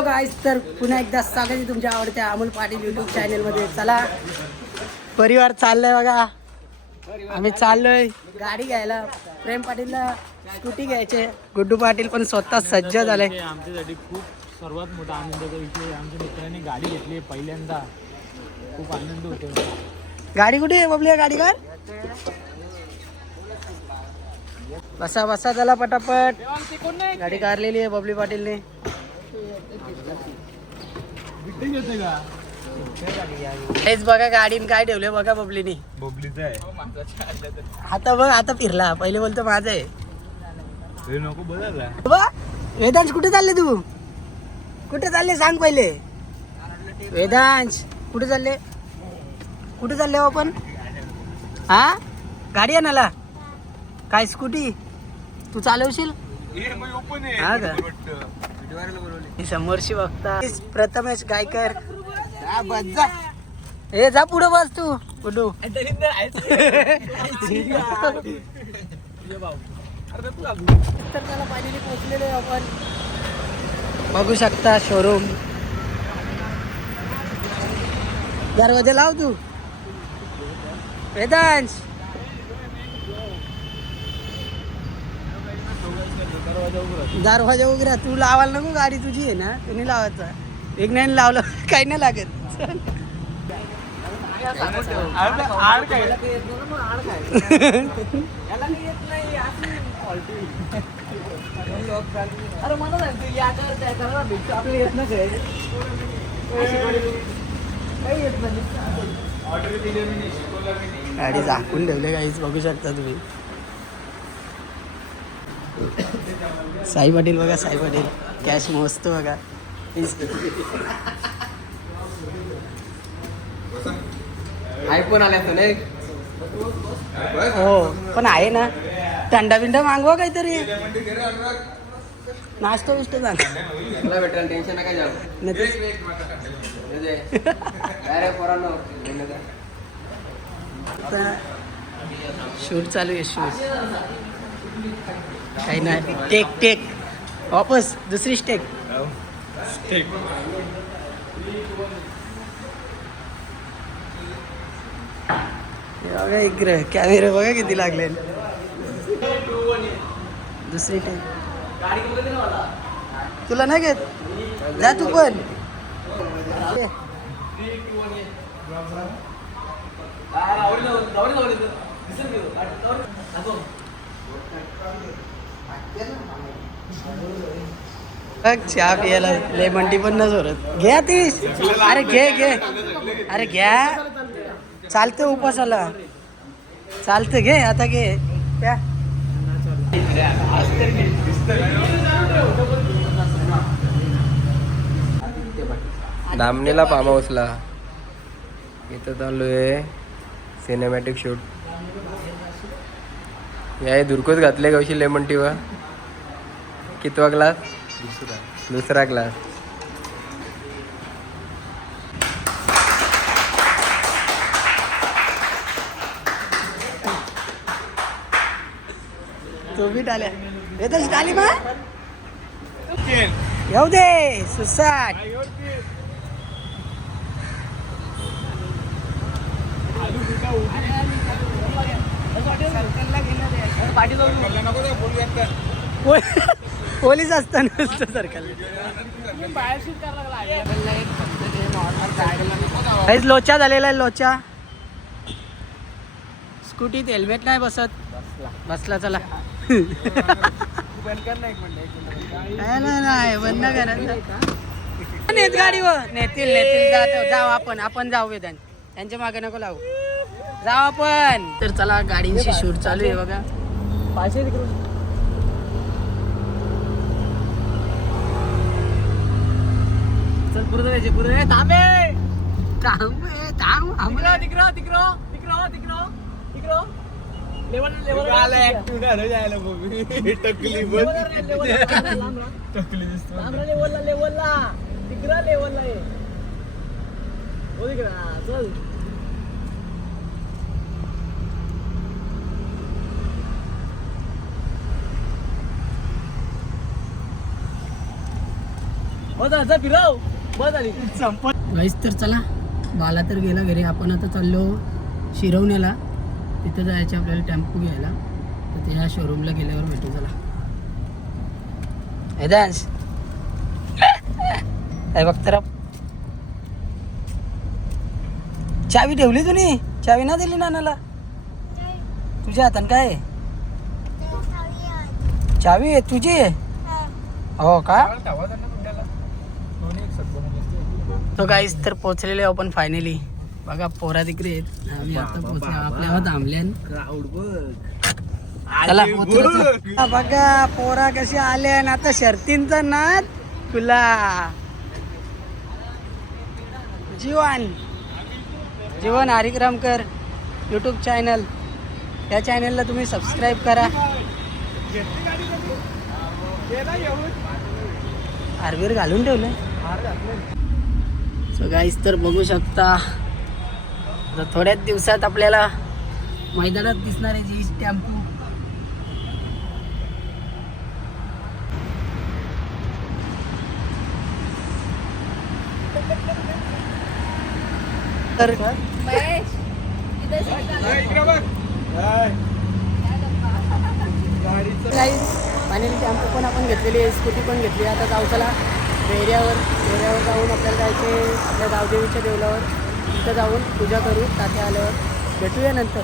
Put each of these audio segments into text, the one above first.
Hello गाईस, तर पुन्हा एकदा स्वागत आहे तुमच्या आवडत्या अमोल पाटील यूट्यूब चॅनलमध्ये. चला परिवार चाललाय बघा, आम्ही चाललोय गाडी घ्यायला. प्रेम पाटीलला स्कूटी घ्यायचे, गुड्डू पाटील पण स्वतः सज्ज झाले. आमच्यासाठी खूप सर्वात मोठा आनंदाचा विषय, आमच्या मित्रांनी गाडी घेतली पहिल्यांदा. खूप आनंद होतो. गाडी कुठे आहे बबली? गाडी कर, बसा बसा चला पटापट. गाडी काढलेली आहे बबली पाटीलने. हेच बघा गाडीन काय ठेवले बघा बबलीने. बबलीचा आहे आता बघ, आता फिरला. पहिले बोलतो माझं आहे. नको बदलला. बा वेदांश, कुठे चालले तू? कुठे चालले सांग पहिले. वेदांश कुठे चालले? कुठे चालले हो आपण? हा गाडी आणायला? काय स्कूटी तू चालवशील? हा का? समोरशी बघता प्रथमेश गायकर. हे जा पुढे बस तू गुड्डू. तर त्याला पाहिजे पोहोचलेलो आहे आपण. बघू शकता शोरूम. दरवाजा लाव तू वेदांश. दरवाजा उघडा. तू लावायला नको, गाडी तुझी आहे ना, तुम्ही लावायचा. एक नाही लावलं काही नाही लागत. गाडी झाकून ठेवले काहीच, बघू शकता तुम्ही. साई पाटील बघा, साई पाटील कॅश मस्त बघा. आयफोन आल्या तो नाही. हो पण आहे ना. थंडा बिंडा मागवा काहीतरी, नाश्ता बिष्ट सांग. तुला भेटेल, टेन्शन नका जाऊ. अरे पोरांनो, शूट चालू आहे, शूट. काही नाही, टेक टेक वापस दुसरी स्टेक. बघा इकडे कॅमेरा बघा किती लागले. दुसरी टेक तुला नाही घेत, जा तू पण. चहा पियाला लेमन टी पण न जोरत. घ्या तीस. अरे घे घे, अरे घ्या. चालतं उपासाला, चालतं. घे आता, घे प्या. दामणीला फार्म हाऊसला इथं चालू आहे सिनेमॅटिक शूट. या दुरकोच घातले गवशी लेमन टीवा. कितवा क्लास? दुसरा क्लास. तो बी टाल्या येतच टाली मा येऊ दे. सुसाट पोलीस असताना सरकार लोचा झालेला आहे. लोचा स्कूटीत हेल्मेट नाही बसत. बसला चला. नाही बंद करायचं. नेत गाडीवर नेतील नेतील. जाऊ आपण जाऊ. वेदांत त्यांच्या मागे नको लावू, जाऊ आपण. तर चला, गाडींची शूट चालू आहे बघा. चल पुढे जायचे, पुढे थांबे थांबे थांब. तिकडं तिकडं तिकडं तिकडं तिकडं लेवल लेवल टकली लेवलला लेवलला तिकडं लेवलला आहे. हो तिकडं चल. गाईस तर चला, बाला तर गेला घरी. आपण आता चाललो शिरवण्याला. तिथं जायचे आपल्याला टेम्पो घ्यायला. तर त्या शोरूमला गेल्यावर भेटू. चला वेदांश, काय बघ तर. चावी ठेवली तुम्ही? चावी ना दिली नानाला तुझ्या हातान? काय चावी आहे तुझी? हो का? तो गाईस तर पोहोचलेले आपण फायनली. बघा पोरा तिकडे आहेत, आम्ही आता पोहोचलो. आपल्या थांबल्यान. चला उतरू. बघा पोरा कशी आले. आता शर्तींचा नाद तुला. जीवन हरिग्रामकर यूट्यूब चॅनल, या चॅनलला तुम्ही सबस्क्राईब करा. हारवीर घालून ठेवलं. सो गाईस तर बघू शकता, थोड्याच दिवसात आपल्याला मैदानात दिसणार आहे जी टेम्पो. तर फायनली टेम्पो पण आपण घेतलेली आहे, स्कूटी पण घेतली. आता जाऊ चला एरियावर जाऊन आपल्याला जायचे आपल्या गावदेवीच्या देवलावर. तिथं जाऊन पूजा करू. तात्या आल्यावर भेटूया नंतर.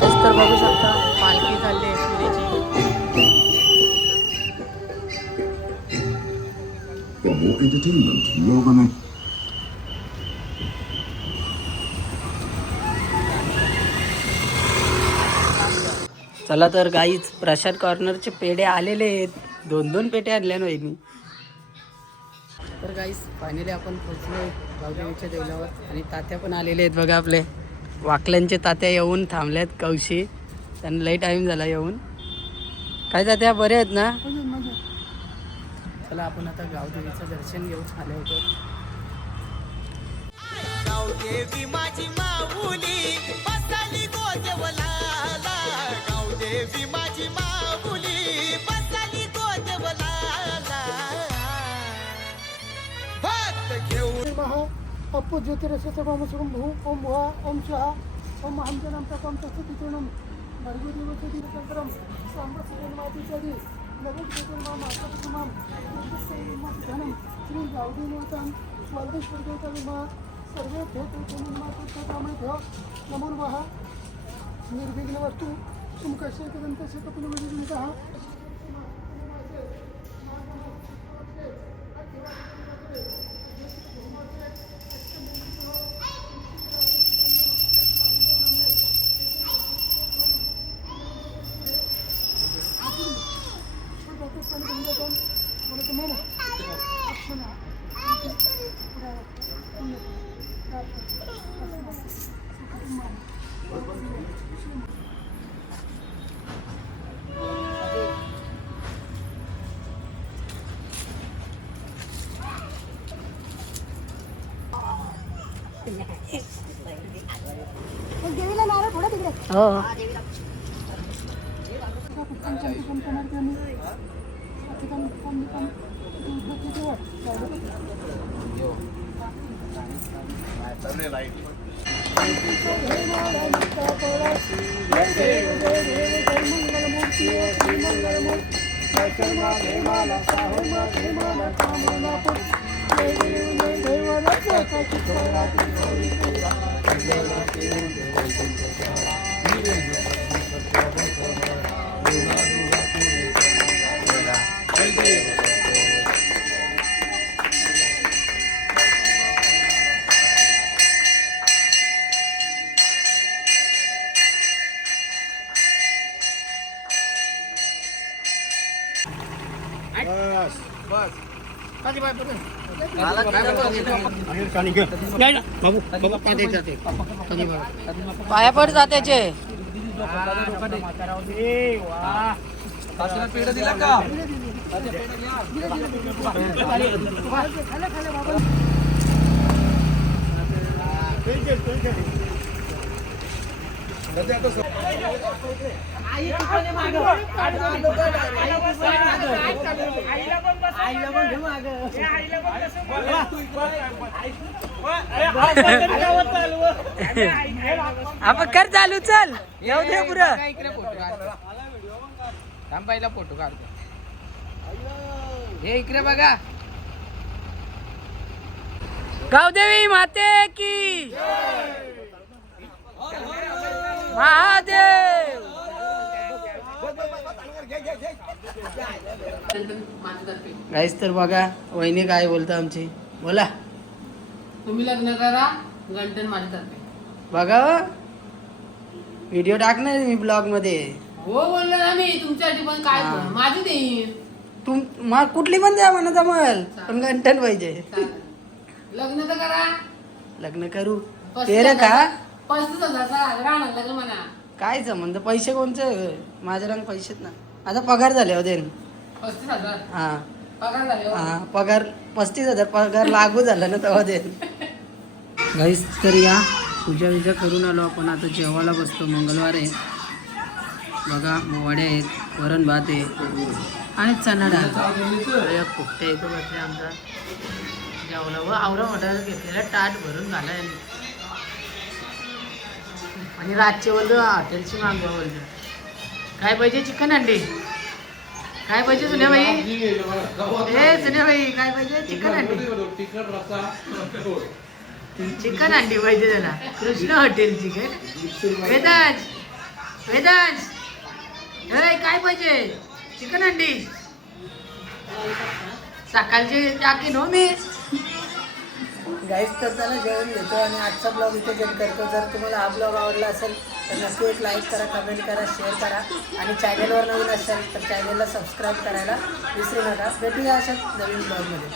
तर बघू शकता पालखी चालली आहे पुरीची. चला तर गाईच प्रसाद कॉर्नरचे पेढे आलेले आहेत. 2-2 पेढे आणल्या ना वहिनी. तर गाईस फायनली आपण पोहोचलो गावदेवीच्या देवलावर. आणि तात्या पण आलेले आहेत बघा. आपले वाकल्यांचे तात्या येऊन थांबल्यात कौशी. त्यांना लई टाईम झाला येऊन. काय तात्या बरे आहेत ना? चला आपण आता गावदेवीचं दर्शन घेऊन आले होतो. गावदेवी माझी माऊली बसली गोदेवलाला. गावदेवी माझी माऊली बसली गोदेवलाला. भक्त घेऊन महा अप्पू ज्योतिरस्य मामसुरम भू ओम भुवा ओम स्वाहा ओम अहंजनम तपम तत्सतितुणम भर्गोदेवस्य दीर्घतरम सांबसजन्मादिचरी नवक ज्योतिर्मा मातृमाम धनम श्री गावदेवतां स्वादेश्वर देवता सर्वे भेटो नमो नमः. निर्विघ्नवस्तु सुमुखस्य कदन्तस्य कपिलवैदिकः. देवीला नारळ थोडं तिकडे. हो पाया पड जात्याचे. आपण कर चालू चल येऊ दे पुरं पहिला फोटो काढतो हे इकडे बघा गावदेवी माते की महादेव. गाईस तर बघा वहिनी काय बोलता आमची बोला. तुम्ही लग्न करा गंटन माझ्यातर्फे. बघा व्हिडिओ टाकणार मी ब्लॉग मध्ये. हो बोललो ना मी तुमच्यासाठी पण काय हा. पण माझी देईन. तुम मग कुठली पण द्या म्हणा जमल पण गंठन पाहिजे. चालेल. लग्न तर करा. लग्न करू 35,000 ते रे का 35,000 राहणार लग्न म्हणा. काय संबंध पैसे कोणचं माझ्या रंग पैसेच ना. आता पगार झाले होते 35,000 हा पगार झाले हो. हा पगार 35,000 पगार लागू झाला ना तेव्हा दे. गाईस तर या पूजा विजा करून आलो आपण. आता जेवायला बसतो. मंगळवार आहे बघा. वड्या आहेत वरण भात आहे आणि चणा डाळ. फुकट्या इथं बसले आमचा जेवला व आवरा मोठा घेतलेला ताट भरून झालाय. आणि रातचे बोलतो हॉटेलची मागवा बोलतो. काय पाहिजे चिकन अंडी काय पाहिजे सुन्याबाई. ए सुन्याबाई काय पाहिजे चिकन अंडी. चिकन अंडी पाहिजे त्याला. कृष्ण हॉटेलची काय वेदांश वेदांश काय पाहिजे चिकन अंडी. सकाळची टाकी नो मी. गाईस तर त्याला जेवण घेतो आणि आजचा ब्लॉग इथे जेट करतो. जर तुम्हाला हा ब्लॉग आवडला असेल तर नक्की एक लाईक करा, कमेंट करा, शेअर करा आणि चॅनलवर नवीन असेल तर चॅनलला सबस्क्राईब करायला विसरू नका. भेटूया अशाच नवीन ब्लॉगमध्ये.